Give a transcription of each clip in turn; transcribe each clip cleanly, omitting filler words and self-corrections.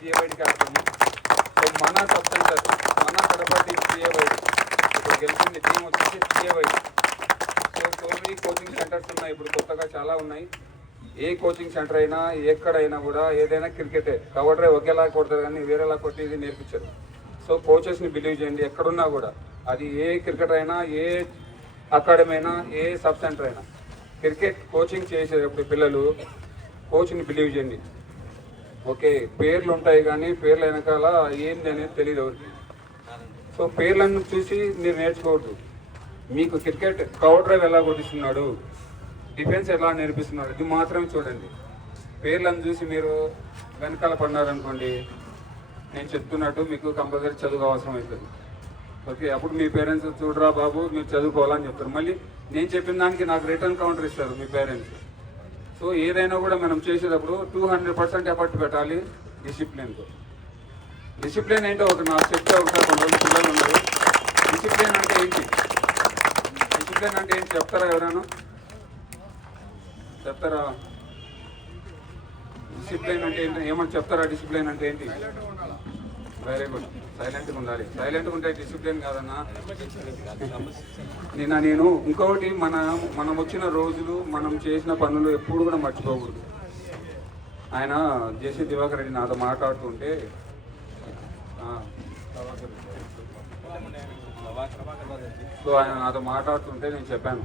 సిఏవైడి captain. So మన sub centre మన Kadapa team సిఏవైడి ఇప్పుడు గెలిచింది టీం వచ్చేసి సిఏవైడి. సో మెనీ కోచింగ్ సెంటర్స్ ఉన్నాయి, ఇప్పుడు కొత్తగా చాలా ఉన్నాయి. ఏ కోచింగ్ సెంటర్ అయినా ఎక్కడైనా కూడా ఏదైనా క్రికెటే, కవర్ డ్రైవ్ ఒకేలా కొడతారు కానీ వేరేలా కొట్టేది నేర్పించారు. సో కోచెస్ని బిలీవ్ చేయండి, ఎక్కడున్నా కూడా అది ఏ క్రికెట్ అయినా, ఏ అకాడమీ అయినా, ఏ సబ్ సెంటర్ అయినా, క్రికెట్ కోచింగ్ చేసేటప్పుడు పిల్లలు కోచ్ని బిలీవ్ చేయండి. ఓకే, పేర్లు ఉంటాయి కానీ పేర్ల వెనకాల ఏంది అనేది తెలియదు ఎవరికి. సో పేర్లను చూసి మీరు నేర్చుకోవద్దు. మీకు క్రికెట్ కవర్ డ్రైవ్ ఎలా కొట్టిస్తున్నాడు, డిఫెన్స్ ఎలా నేర్పిస్తున్నాడు, ఇది మాత్రమే చూడండి. పేర్లను చూసి మీరు వెనకాల పడినారనుకోండి, నేను చెప్తున్నట్టు మీకు కంపల్సరీ చదువు అవసరం అవుతుంది. ఓకే, అప్పుడు మీ పేరెంట్స్ చూడరా బాబు మీరు చదువుకోవాలని చెప్తారు. మళ్ళీ నేను చెప్పిన దానికి నాకు రిటర్న్ కౌంటర్ ఇస్తారు మీ పేరెంట్స్. సో ఏదైనా కూడా మనం చేసేటప్పుడు 200% ఎఫర్ట్ పెట్టాలి డిసిప్లిన్తో. డిసిప్లిన్ ఏంటో నాకు చెప్తే ఒకసారి కొంతమంది పిల్లలు ఉన్నారు. డిసిప్లిన్ అంటే ఏంటి, డిసిప్లిన్ అంటే ఏంటి చెప్తారా ఎవరైనా? చెప్తారా? డిసిప్లిన్ అంటే ఏంటి, ఏమని చెప్తారా? డిసిప్లిన్ అంటే ఏంటి? వెరీ గుడ్, సైలెంట్గా ఉండాలి. సైలెంట్గా ఉంటే డిసిప్లిన్ కాదన్నా. నేను ఇంకొకటి, మనం వచ్చిన రోజులు మనం చేసిన పనులు ఎప్పుడు కూడా మర్చిపోకూడదు. ఆయన జేసీ దివాకర్ రెడ్డి నాతో మాట్లాడుతుంటే, సో ఆయన నాతో మాట్లాడుతుంటే నేను చెప్పాను,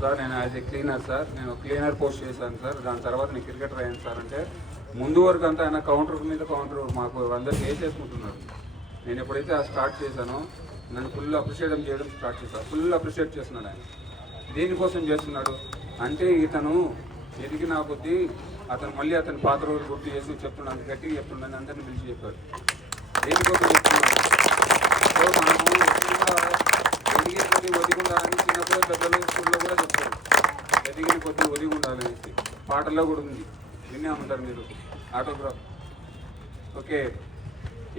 సార్ నేను యాజ్ ఏ క్లీనర్ సార్, నేను క్లీనర్ పోస్ట్ చేశాను సార్, దాని తర్వాత నేను క్రికెటర్ అయ్యాను సార్ అంటే, ముందు వరకు అంతా ఆయన కౌంటర్ మీద కౌంటర్ మాకు అందరికి వేసేసుకుంటున్నారు. నేను ఎప్పుడైతే స్టార్ట్ చేశానో నన్ను ఫుల్ అప్రిషియేట్ చేయడం స్టార్ట్ చేశాను. ఫుల్ అప్రిషియేట్ చేస్తున్నాడు ఆయన. దేనికోసం చేస్తున్నాడు అంటే, ఇతను ఎదిగిన కొద్దీ అతను మళ్ళీ అతని పాత రోజులు గుర్తు చేసి చెప్తున్నాను, గట్టిగా చెప్తున్నాను, అందరినీ పిలిచి చెప్పాడు. దేనికోసం చెప్తున్నాడు? సో మనము ఎదిగిన కొద్దీ ఒదిగి ఉండాలని చిన్నప్పుడు పెద్దలు స్కూల్లో కూడా చెప్తారు, ఎదిగిన కొద్దీ ఒదిగి ఉండాలనేసి. పాటల్లో కూడా ఉంది, వినే ఉంటారు మీరు, ఆటోగ్రాఫ్. ఓకే,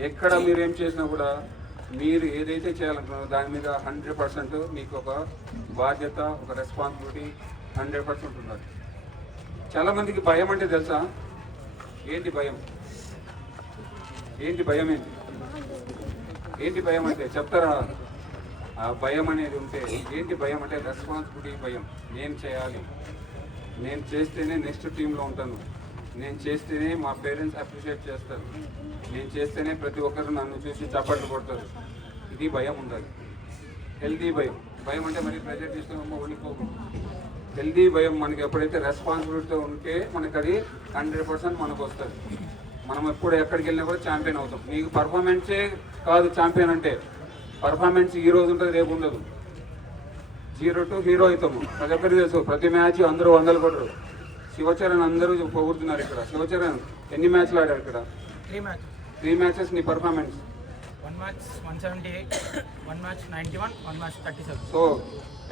ఎక్కడ మీరు ఏం చేసినా కూడా మీరు ఏదైతే చేయాలనుకున్నారో దాని మీద 100% మీకు ఒక బాధ్యత, ఒక రెస్పాన్సిబిలిటీ 100% ఉండాలి. చాలామందికి భయం అంటే తెలుసా? ఏంటి భయం? ఏంటి భయం? ఏంటి భయం అంటే చెప్తారా? ఆ భయం అనేది ఉంటే ఏంటి భయం అంటే రెస్పాన్సిబిలిటీ భయం. నేను చేయాలి, నేను చేస్తేనే నెక్స్ట్ టీంలో ఉంటాను, నేను చేస్తేనే మా పేరెంట్స్ అప్రిషియేట్ చేస్తారు, నేను చేస్తేనే ప్రతి ఒక్కరు నన్ను చూసి చప్పట్లు కొడతారు. ఇది భయం ఉండాలి. హెల్దీ భయం. భయం అంటే మరి ప్రెజర్ తీసుకుని ఉండిపోకూడదు. హెల్దీ భయం మనకి ఎప్పుడైతే రెస్పాన్సిబిలిటీతో ఉంటే మనకి అది 100% మనకు వస్తుంది. మనం ఎప్పుడు ఎక్కడికి వెళ్ళినా కూడా ఛాంపియన్ అవుతాం. నీకు పర్ఫార్మెన్సే కాదు ఛాంపియన్ అంటే, పర్ఫార్మెన్స్ ఈ రోజు ఉంటుంది రేపు ఉండదు. 0 to హీరో అవుతాము. ప్రతి ఒక్కరికి తెలుసు, ప్రతి మ్యాచ్ అందరూ 100 కొట్టరు. శివచరణ్ అందరూ పొగుడుతున్నారు ఇక్కడ. శివచరణ్ ఎన్ని మ్యాచ్లు ఆడారు ఇక్కడ? 3 మ్యాచెస్. నీ performance? 1 match 178, 1 match 91, 1 match 37. So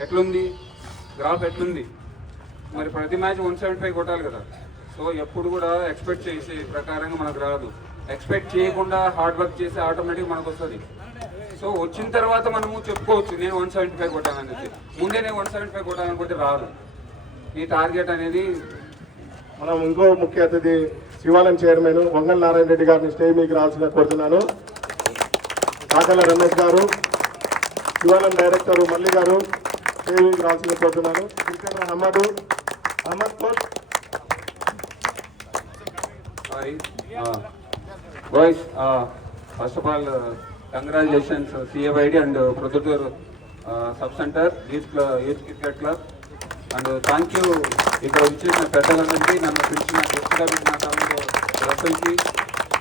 ఎట్లుంది గ్రాఫ్, ఎట్లుంది? మరి ప్రతి మ్యాచ్ 175 కొట్టాలి కదా. సో ఎప్పుడు కూడా ఎక్స్పెక్ట్ చేసే ప్రకారంగా మనకు రాదు. ఎక్స్పెక్ట్ చేయకుండా హార్డ్ వర్క్ చేస్తే ఆటోమేటిక్ మనకు వస్తుంది. సో వచ్చిన తర్వాత మనము చెప్పుకోవచ్చు నేను 175 కొట్టాననేసి. ముందే నేను 175 కొట్టాలనుకుంటే రాదు. ఈ టార్గెట్ అనేది మనం ఇంకో ముఖ్య అతిథి శివాలయం చైర్మన్ వంగల్ నారాయణ రెడ్డి గారిని స్టేజ్ మీకు రావాల్సిన కోరుతున్నాను. కాకల రమేష్ గారు, శివాలయం డైరెక్టర్ మల్లి గారు స్టేజ్ మీకు రావాల్సిన కోరుతున్నాను. Cricketer Ahmed coach. Boys, first of all congratulations CAYD and Proddatur sub centre youth cricket club. And thank you ఇక్కడ వచ్చేసిన పెద్దలందరికీ, నన్ను పిలిచిన గెస్ట్గా నా తమ్ముడు రసల్కి,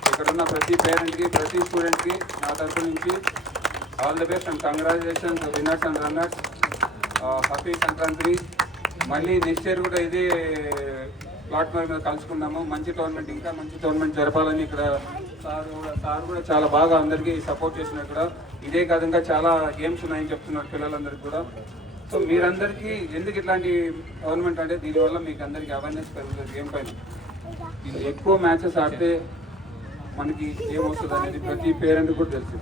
ఇక్కడున్న ప్రతి పేరెంట్కి, ప్రతి స్టూడెంట్కి నా తరఫు నుంచి all the best and congratulations winners and runners. Happy Sankranti. మళ్ళీ నెక్స్ట్ ఇయర్ కూడా ఇదే ప్లాట్ఫామ్ మీద కలుసుకున్నాము. మంచి టోర్నమెంట్, ఇంకా మంచి టోర్నమెంట్ జరపాలని ఇక్కడ సార్ కూడా చాలా బాగా అందరికీ సపోర్ట్ చేసినారు. కూడా ఇదే కాదు ఇంకా చాలా గేమ్స్ ఉన్నాయని చెప్తున్నారు పిల్లలందరికీ కూడా. సో మీరందరికీ ఎందుకు ఇట్లాంటి టోర్నమెంట్ అంటే దీనివల్ల మీకు అందరికీ అవేర్నెస్ పెరుగుతుంది గేమ్ పైన. ఎక్కువ మ్యాచెస్ ఆడితే మనకి ఏమొస్తుంది అనేది ప్రతి పేరెంట్ కూడా తెలుసు.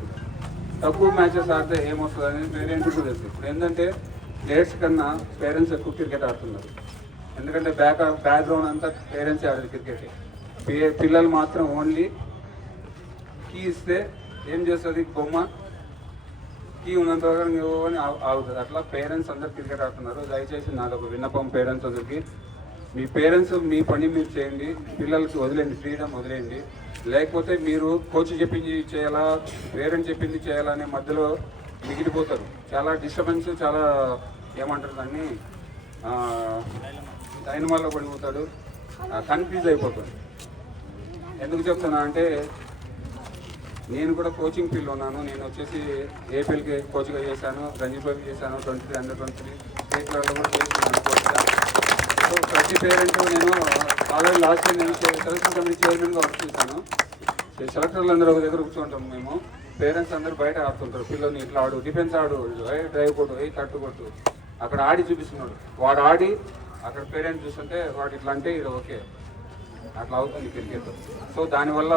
తక్కువ మ్యాచెస్ ఆడితే ఏమొస్తుంది అనేది పేరెంట్ కూడా తెలుసు. ఇప్పుడు ఏంటంటే ప్లేయర్స్ కన్నా పేరెంట్స్ ఎక్కువ క్రికెట్ ఆడుతున్నారు. ఎందుకంటే బ్యాక్గ్రౌండ్ అంతా పేరెంట్సే ఆడేది క్రికెట్. పిల్లలు మాత్రం ఓన్లీ కీ ఇస్తే ఏం చేస్తుంది బొమ్మ, కీ ఉన్నంత వరకు అని ఆగుతుంది. అట్లా పేరెంట్స్ అందరు క్రికెట్ ఆడుతున్నారు. దయచేసి నాదొక విన్నపం పేరెంట్స్ అందరికీ, మీ పేరెంట్స్ మీ పని మీరు చేయండి, పిల్లలకి వదిలేండి, ఫ్రీడమ్ వదిలేయండి. లేకపోతే మీరు కోచ్ చెప్పింది చేయాలా, పేరెంట్ చెప్పింది చేయాలా అనే మధ్యలో మిగిలిపోతారు. చాలా డిస్టర్బెన్స్, చాలా ఏమంటారు దాన్ని డైనమాల్లో పడిపోతాడు, కన్ఫ్యూజ్ అయిపోతాడు. ఎందుకు చెప్తున్నా అంటే నేను కూడా కోచింగ్ ఫీల్డ్ ఉన్నాను. నేను వచ్చేసి ఏపీఎల్కి కోచ్గా చేశాను, రంజీపల్లి చేశాను, 23 అండర్ 23 స్టేట్ లెవెల్లో కూడా చేస్తున్నాను కోచ్గా. సో ప్రతి పేరెంట్ నేను ఆల్రెడీ లాస్ట్ ఇయర్ నేను సెలక్షన్ కమిటీ చైర్మన్గా వర్క్ చేశాను. సెలెక్టర్లు అందరూ ఒక దగ్గర కూర్చుంటాం మేము. పేరెంట్స్ అందరూ బయట ఆడుతుంటారు, పిల్లల్ని ఇట్లా ఆడు, డిఫెన్స్ ఆడు, డ్రైవ్ కొట్టు, కట్టు కొట్టు, అక్కడ ఆడి చూపిస్తున్నాడు. వాడు ఆడి అక్కడ పేరెంట్స్ చూస్తుంటే వాడు ఇట్లా అంటే ఇది ఓకే, అట్లా అవుతుంది క్రికెట్. సో దానివల్ల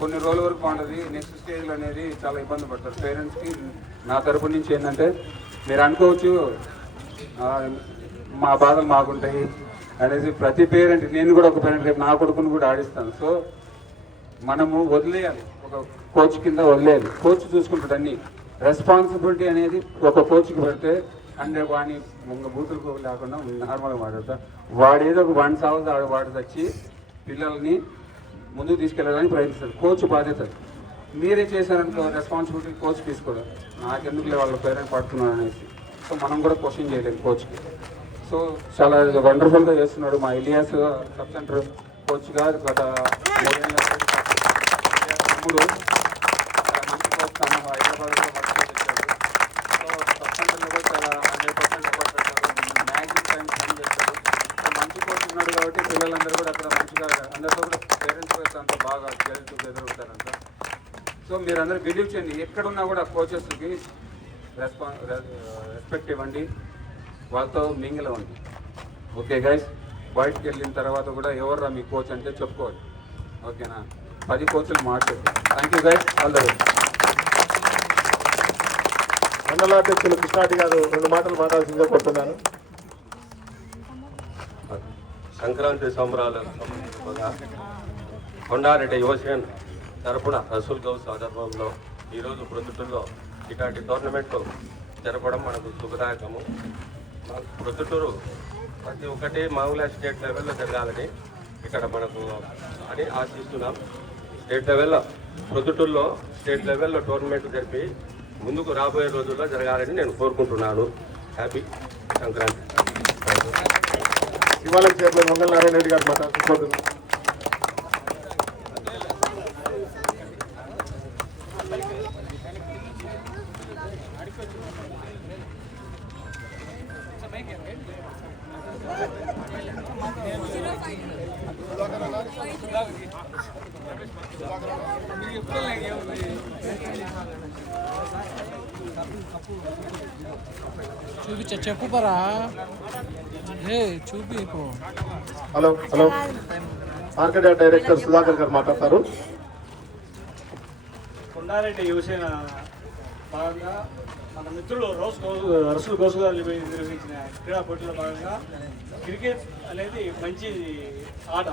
కొన్ని రోజుల వరకు బాగుంటుంది, నెక్స్ట్ స్టేజ్లో అనేది చాలా ఇబ్బంది పడతారు. పేరెంట్స్కి నా తరపు నుంచి ఏంటంటే, మీరు అనుకోవచ్చు మా బాధలు మాకుంటాయి అనేసి, ప్రతి పేరెంట్, నేను కూడా ఒక పేరెంట్, రేపు నా కొడుకుని కూడా ఆడిస్తాను. సో మనము వదిలేయాలి, ఒక కోచ్ కింద వదిలేయాలి. కోచ్ చూసుకుంటాడు అన్ని. రెస్పాన్సిబిలిటీ అనేది ఒక కోచ్కి పెడితే, అంటే వాడిని బూతులకు లేకుండా నార్మల్గా మాట్లాడతా, వాడు ఏదో ఒక 1 సాగు వాడు తెచ్చి పిల్లల్ని ముందుకు తీసుకెళ్ళడానికి ప్రయత్నిస్తారు. కోచ్ బాధ్యత. మీరే చేశారనుకో రెస్పాన్సిబిలిటీ కోచ్ తీసుకోవడం, నాకెందుకులే వాళ్ళ పేరెంట్ పడుతున్నారు అనేసి. సో మనం కూడా క్వశ్చన్ చేయలేము కోచ్కి. సో చాలా వండర్ఫుల్గా చేస్తున్నాడు మా ఇలియాస్ సబ్ సెంటర్ కోచ్గా. గత 3 ఏళ్ళ తమ్ముడు మంచి కోచ్ తన హైదరాబాద్లో వర్క్ చేశాడు. సో సబ్ సెంటర్లో కూడా చాలా 100% సపోర్ట్ చేస్తారు, మ్యాక్సిమం టైం స్పెండ్ చేస్తారు. సో మంచి కోచ్ ఉన్నాడు కాబట్టి పిల్లలందరూ కూడా అక్కడ మంచిగా, అందరితో కూడా పేరెంట్స్ కూడా అంతా బాగా ఎదురుగుతారంట. సో మీరందరూ బిలీవ్ చేయండి, ఎక్కడున్నా కూడా కోచెస్కి రెస్పెక్ట్ ఇవ్వండి, వాళ్ళతో మింగిల్ అవ్వండి. ఓకే గైస్, బయటకు వెళ్ళిన తర్వాత కూడా ఎవర్రా మీ కోచ్ అంటే చెప్పుకోవాలి. ఓకేనా? 10 కోచ్లు మార్చారు. Thank you guys, all the best. మండలాధ్యక్షులు కృష్ణాటి గారు 2 మాటలు మాట్లాడాల్సిందిగా కోరుతున్నాను. సంక్రాంతి సంబరాల కొండారెడ్డి యువసేన తరపున రసూల్ గౌస్ ఆధ్వర్యంలో ఈరోజు ప్రొద్దుటూరులో ఇలాంటి టోర్నమెంట్ జరపడం మనకు శుభదాయకము. ప్రొద్దుటూరు ప్రతి ఒక్కటి మామూలుగా స్టేట్ లెవెల్లో జరగాలని ఇక్కడ మనకు అని ఆశిస్తున్నాం. స్టేట్ లెవెల్లో ప్రొద్దుటూరులో స్టేట్ లెవెల్లో టోర్నమెంట్ జరిపి ముందుకు రాబోయే రోజుల్లో జరగాలని నేను కోరుకుంటున్నాను. హ్యాపీ సంక్రాంతి. శివాలయం చైర్మన్ వంగల నారాయణ రెడ్డి గారు మాట్లాడుతున్నారు. చూపించ చెప్పు పరా చూపి. Hello hello, market director Sudhakar గారు మాట్లాడతారు. కొండారెడ్డి యువసేన భాగంగా మన మిత్రులు రసూల్ గౌస్ గారు నిర్వహించిన క్రీడా పోటీలో భాగంగా క్రికెట్ అనేది మంచి ఆట.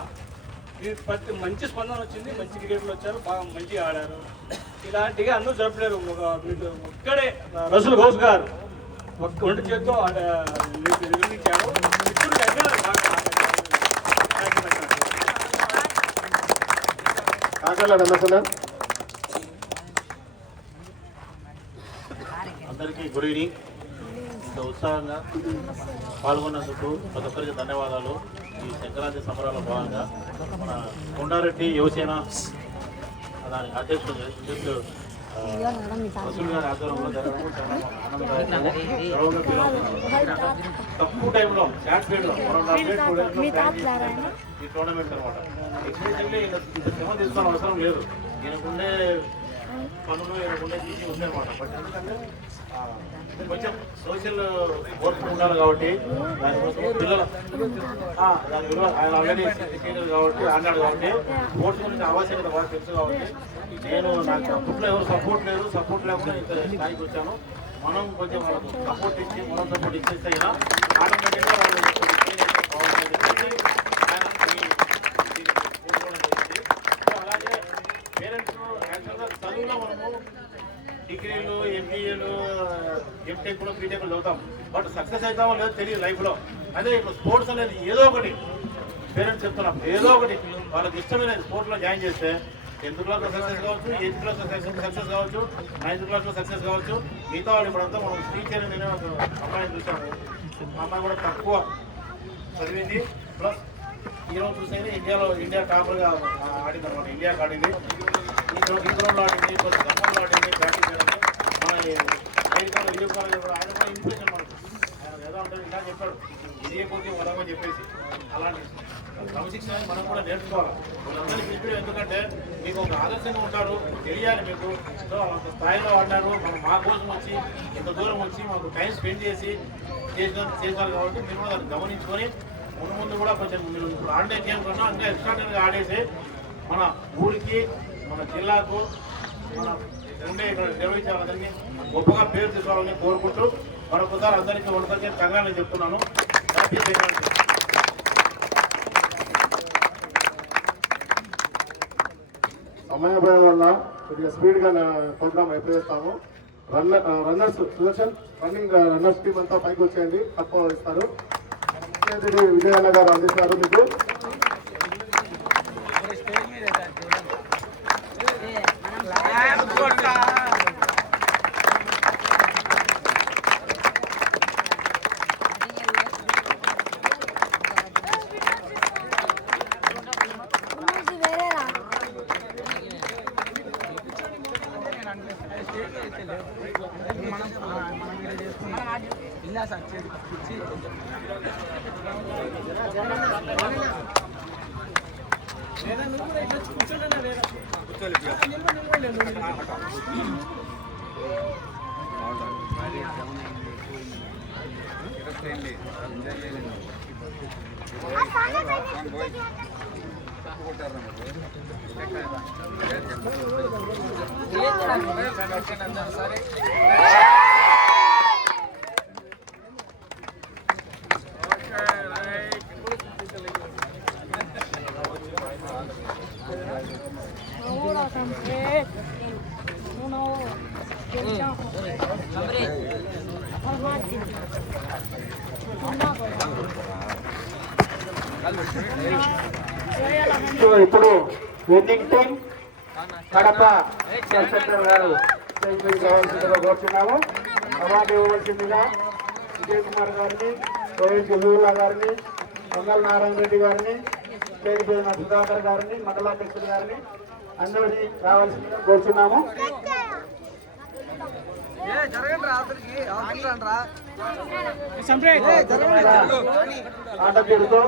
ప్రతి మంచి స్పందన వచ్చింది, మంచి క్రికెట్లు వచ్చారు, బాగా మంచిగా ఆడారు. ఇలాంటిగా అందరూ జరపలేరు. ఒక్కడే రసూల్ గౌస్ గారు ఒంటి చేతితో నిర్వహించారు. మిత్రుడు కాకల రమేశ్వర. అందరికీ గుడ్ ఈవినింగ్. ఇంత ఉత్సాహంగా పాల్గొన్నందుకు ప్రతి ఒక్కరికి ధన్యవాదాలు. ఈ సంక్రాంతి సంబరాల భాగంగా మన కొండారెడ్డి యువసేన దాని అధ్యక్షుడు రసూల్ గారి ఆధ్వర్యంలో జరగడం చాలా ఆనందదాయకం. తక్కువ టైంలో షార్ట్ పీరియడ్లో ఈ టోర్నమెంట్ అనమాట. ఎక్స్పెషల్లీ ఇంత శ్రమ తీసుకోవాల్సిన అవసరం లేదు. ఈయనకుండే పనులు ఈయనకుండే తీసి ఉన్నాయన్నమాట. బట్ ఎందుకంటే కొంచెం సోషల్ వర్క్ ఉండాలి కాబట్టి దానికోసం పిల్లలు దాని విలువ ఆయన ఆల్రెడీ సీనియర్ కాబట్టి అన్నాడు కాబట్టి స్పోర్ట్స్ గురించి ఆవశ్యకత బాగా తెలుసు కాబట్టి నేను నాకు అప్పట్లో ఎవరు సపోర్ట్ లేకుండా ఇంత స్థాయికి వచ్చాను. మనం కొంచెం వాళ్ళకు సపోర్ట్ ఇచ్చి మనం సపోర్ట్ ఇచ్చేస్తే అయినా ఆటోమేటిక్గా వాళ్ళు అలాగే పేరెంట్స్ యాక్చువల్గా చదువులో మనము డిగ్రీలు ఎంబీఏలు ఎంటెక్లు బీటెక్లు చదువుతాం, బట్ సక్సెస్ అవుతామో లేదో తెలియదు లైఫ్లో. అదే ఇప్పుడు స్పోర్ట్స్ అనేది ఏదో ఒకటి పేరెంట్స్ చెప్తున్నాం, ఏదో ఒకటి వాళ్ళకి ఇష్టమైన స్పోర్ట్స్లో జాయిన్ చేస్తే 10th క్లాస్లో సక్సెస్ కావచ్చు, 8th క్లాస్లో సక్సెస్ కావచ్చు, 9th క్లాస్లో సక్సెస్ కావచ్చు. మిగతా వాళ్ళు ఇప్పుడంతా మనం టీచర్ నేను అమ్మాయిని చూసాము, ఆ అమ్మాయి కూడా తక్కువ చదివింది, ప్లస్ ఈరోజు చూసేది ఇండియా టాపర్గా ఆడింది అనమాట. ఇండియాకి ఆడింది, ఈ గ్రౌండ్లో ఆడింది, ప్లస్ ఖమ్మంలో ఆడింది. ప్రాక్టీస్ చేయడం మన ఐదుకాలం విజయ్ కాలేజ్ కూడా ఆయన కూడా ఇన్స్పిరేషన్ మనకు. ఆయన ఏదో ఉంటుంది ఇలా చెప్పాడు, ఇదే కొద్ది వదమని చెప్పేసి. అలాంటి క్రమశిక్షణ మనం కూడా నేర్చుకోవాలి. వాళ్ళందరినీ పిలిపి, ఎందుకంటే మీకు ఒక ఆదర్శంగా ఉంటారు, తెలియాలి మీకు. సో అంత స్థాయిలో ఆడినారు, మనం మా కోసం వచ్చి ఇంత దూరం వచ్చి మాకు టైం స్పెండ్ చేసి చేశారు కాబట్టి మీరు కూడా దాన్ని గమనించుకొని ముందు కూడా కొంచెం మీరు ఇప్పుడు ఆడే గేమ్ కన్నా ఇంకా ఎక్స్ట్రాడనరీగా ఆడేసి మన ఊరికి, మన జిల్లాకు, మన ఉండే ఇక్కడ నిర్వహించే వాళ్ళందరినీ గొప్పగా పేరు తీసుకోవాలని కోరుకుంటూ మరొకసారి అందరికీ ఒకసారి తగ్గాలని చెప్తున్నాను. హ్యాపీ సంక్రాంతి. సమయాభావం వల్ల కొద్దిగా స్పీడ్గా ప్రోగ్రామ్ అయిపోయేస్తాము. Runners Sudarshan running runners team అంతా పైకి వచ్చేయండి, తక్కువ ఇస్తారు. ముఖ్య అతిథి విజయన్న గారు అందిస్తారు మీకు. ఇలా సార్ సరే సో ఇప్పుడు విన్నింగ్ టీమ్ కడప సెంటర్ గారు కావాల్సిందిగా కోరుతున్నాము. అవార్డు ఇవ్వవలసిందిగా విజయ్ కుమార్ గారిని, రోహిత్ జహూర్లా గారిని, మంగళ నారాయణ రెడ్డి గారిని, పేరుపేరున సుధాకర్ గారిని, మండలాధ్యక్షుడు గారిని అందరినీ రావాల్సిందిగా కోరుతున్నాము. ఆటపేరుతో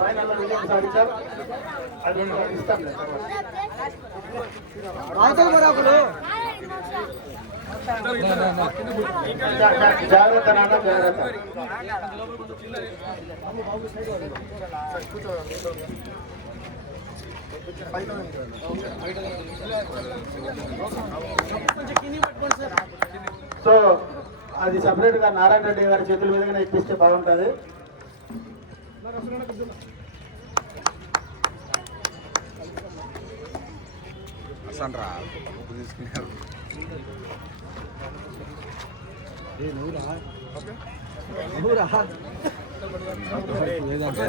ఫైనల్ విజయం సాధించారు. అది ఇస్తాం జాగ్రత్త నాట, జాగ్రత్త. సో అది సపరేట్ గా నారాయణ రెడ్డి గారి చేతుల మీదుగా ఇప్పిస్తే బాగుంటుంది.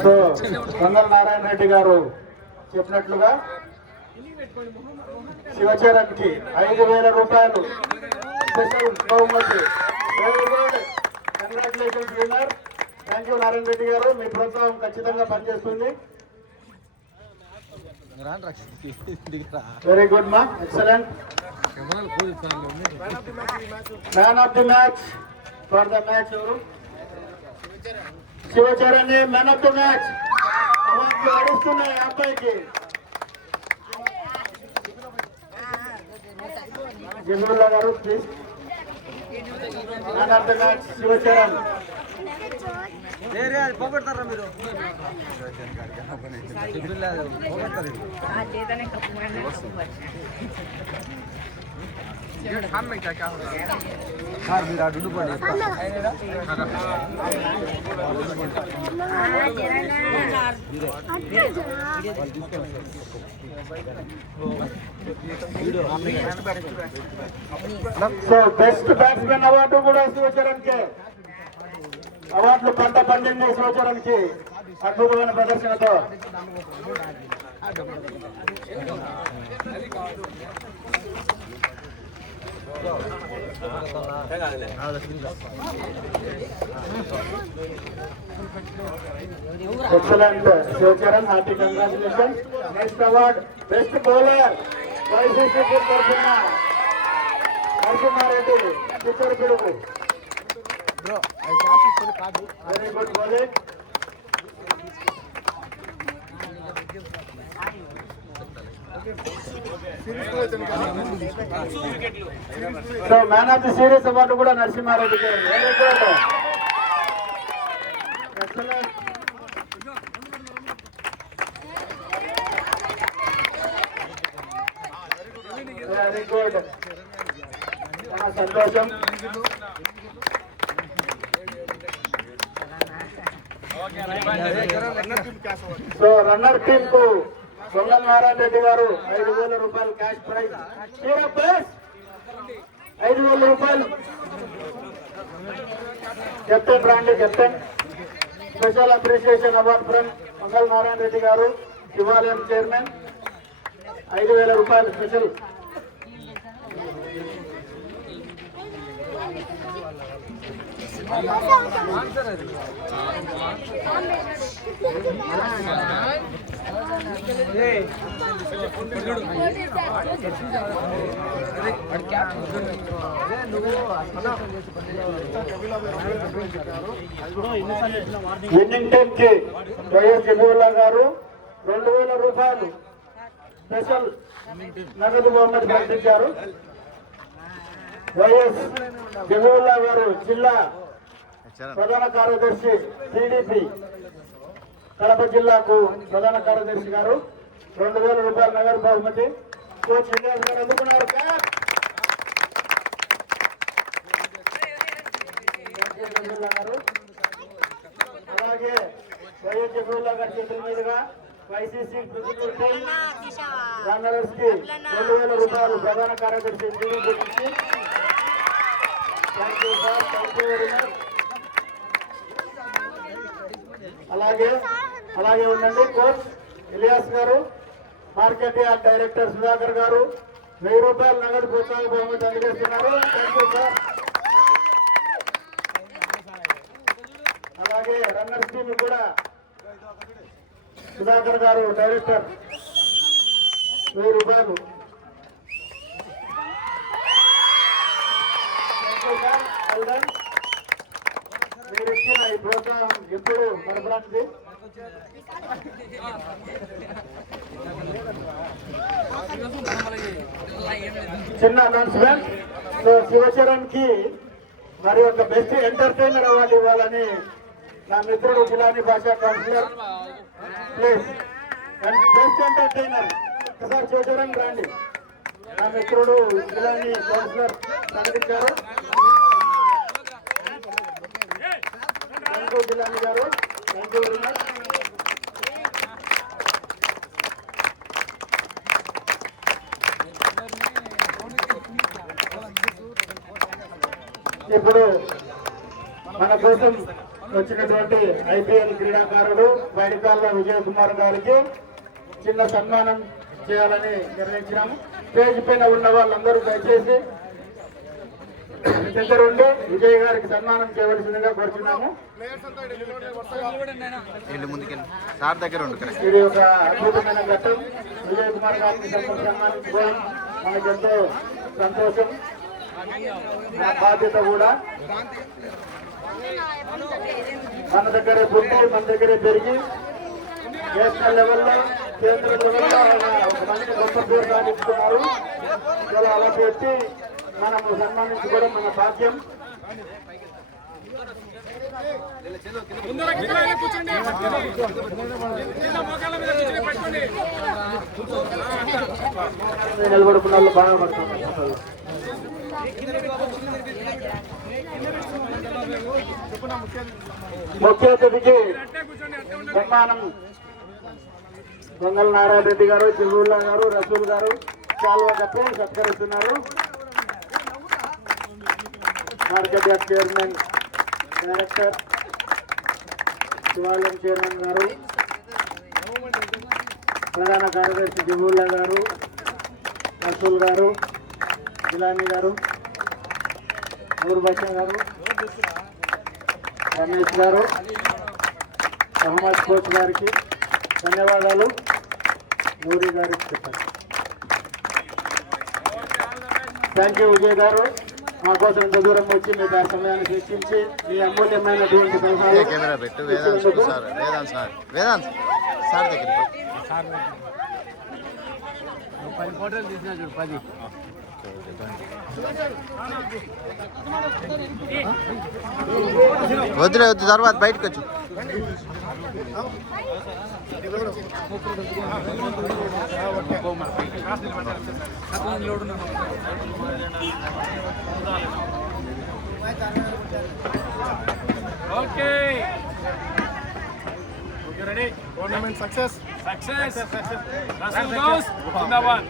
సో మంగళ నారాయణ రెడ్డి గారు చెప్పినట్లుగా శివచరణ్ కి 5,000 రూపాయలు స్పెషల్ బహుమతి. Very good, congratulations winner. Thank you Narayana Reddy గారు, మీ ప్రోత్సాహం ఖచ్చితంగా పనిచేస్తుంది. వెరీ గుడ్ మా, excellent. Man of the match for the match ఎవరు? Shivacharan man of the match. అవార్డులు నడుస్తున్నాయి అబ్బాయికి. జహూర్లా గారు please. Man of the match Shivacharan. So best batsmen award కూడా శివచరణ్కి అవార్డులు పంట పండింది శివచరణ్కి అద్భుతమైన ప్రదర్శనతో. Excellent Shivacharan, hearty congratulations. Next award best bowler YCP తరఫున Narasimhareddy Chittoor. Very good bowling. So man of the series award కూడా నరసింహారెడ్డికి. Very good, excellent. Very good, సంతోషం. సో రన్నర్ టీమ్ కు సొంగల్ నారాయణ రెడ్డి గారు 5,000 రూపాయలు క్యాష్ ప్రైజ్. 5,000 రూపాయలు. కెప్టెన్ బ్రాండ్లీ captain. Special appreciation award from Songal Narayana Reddy గారు, శివాలయం చైర్మన్. 5,000 రూపాయలు స్పెషల్. విన్నింగ్ టీమ్ కి వైఎస్ జమీవుల్లా గారు 2,000 రూపాయలు స్పెషల్ నగదు బహుమతి ప్రకటించారు. వైఎస్ జమీవుల్లా గారు జిల్లా ప్రధాన కార్యదర్శి టీడీపీ కడప జిల్లాకు ప్రధాన కార్యదర్శి గారు 2,000 రూపాయల నగదు బహుమతి కోచ్ విజయ్ గారు అందుకున్నారు. అలాగే వైఎస్ జమీవుల్లా గారి చేతుల మీదుగా వైసీసీ రన్నర్స్ కి 2,000 రూపాయలు ప్రధాన కార్యదర్శి టీడీపీ నుంచి. Thank you sir, thank you very much. అలాగే ఉండండి. కోచ్ ఇలియాస్ గారు, మార్కెట్ యార్డ్ డైరెక్టర్ సుధాకర్ గారు 1000 రూపాయలు నగదు ప్రోత్సాహ బహుమతి అందజేస్తున్నారు. Thank you sir. అలాగే రన్నర్స్ టీమ్ కూడా సుధాకర్ గారు డైరెక్టర్ 1000 రూపాయలు. మీరు ఇచ్చిన ఈ ప్రోత్సాహం ఎప్పుడు మరపురానిది. చిన్న అనౌన్స్మెంట్. సో శివచరణ్ కి మరి ఒక బెస్ట్ ఎంటర్టైనర్ అవార్డు ఇవ్వాలని నా మిత్రుడు జిలాని భాషా కౌన్సిలర్. ప్లీజ్ బెస్ట్ ఎంటర్టైనర్ ఒకసారి శివచరణ్ రండి. నా మిత్రుడు జిలాని కౌన్సిలర్ ప్రకటించారు. థ్యాంక్ యూ జిలాని గారు, థ్యాంక్ యూ వెరీ మచ్. ఇప్పుడు మన కోసం వచ్చినటువంటి ఐపీఎల్ క్రీడాకారుడు బయటకాల్లో విజయ్ కుమార్ గారికి చిన్న సన్మానం చేయాలని నిర్ణయించాము. స్టేజ్ పైన ఉన్న వాళ్ళందరూ దయచేసి దగ్గరుండి విజయ్ గారికి సన్మానం చేయవలసిందిగా కోరుతున్నాము. ఇది ఒక అద్భుతమైన ఘట్టం. విజయ్ కుమార్ గారికి సన్మానించుకోవడం మనకెంతో సంతోషం, నా బాధ్యత కూడా. మన దగ్గరే పుట్టి మన దగ్గరే పెరిగి నేషనల్ లెవెల్లో కేంద్ర లెవెల్లో ఒక మంచి గొప్ప పేరు సాధిస్తున్నారు. అలా పెట్టి మనము సన్మానించుకోవడం మన భాగ్యం. నిలబడుకున్న వాళ్ళు బాగా పడుతున్నారు. ముఖ్య అతిథికి సన్మానం గొంగళ నారాయణ రెడ్డి గారు, జిల్లుల్లా గారు, రసూల్ గారు చాలువ కప్పి సత్కరిస్తున్నారు. మార్కెట్ యార్డ్ చైర్మన్ డైరెక్టర్ శివాలయం చైర్మన్ గారు, ప్రధాన కార్యదర్శి జిల్లుల్లా గారు, రసూల్ గారు, జిలానీ గారు, నూర్ బచ్చా గారు, రమేష్ గారు, అహ్మద్ కోచ్ గారికి ధన్యవాదాలు. నూరి గారికి చెప్పండి. థ్యాంక్ యూ విజయ్ గారు, మా కోసం ఇంత దూరం వచ్చి మీ సమయాన్ని సృష్టించి మీ అమూల్యమైనటువంటి సలహాలు కెమెరా పెట్టు. వేదాంత్ సార్ వేదాంత్ సార్ దగ్గర 10 ఫోటోలు తీసినా చూడు 10. వద్దు తర్వాత బయటకు వచ్చి okay ready. Tournament success. Rasool Gaus జిందాబాద్.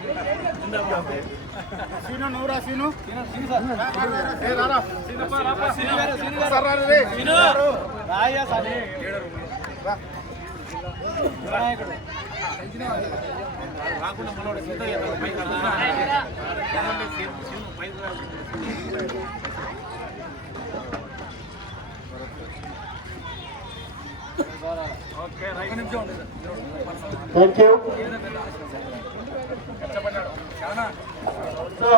Seenu Noora Seenu thank you. So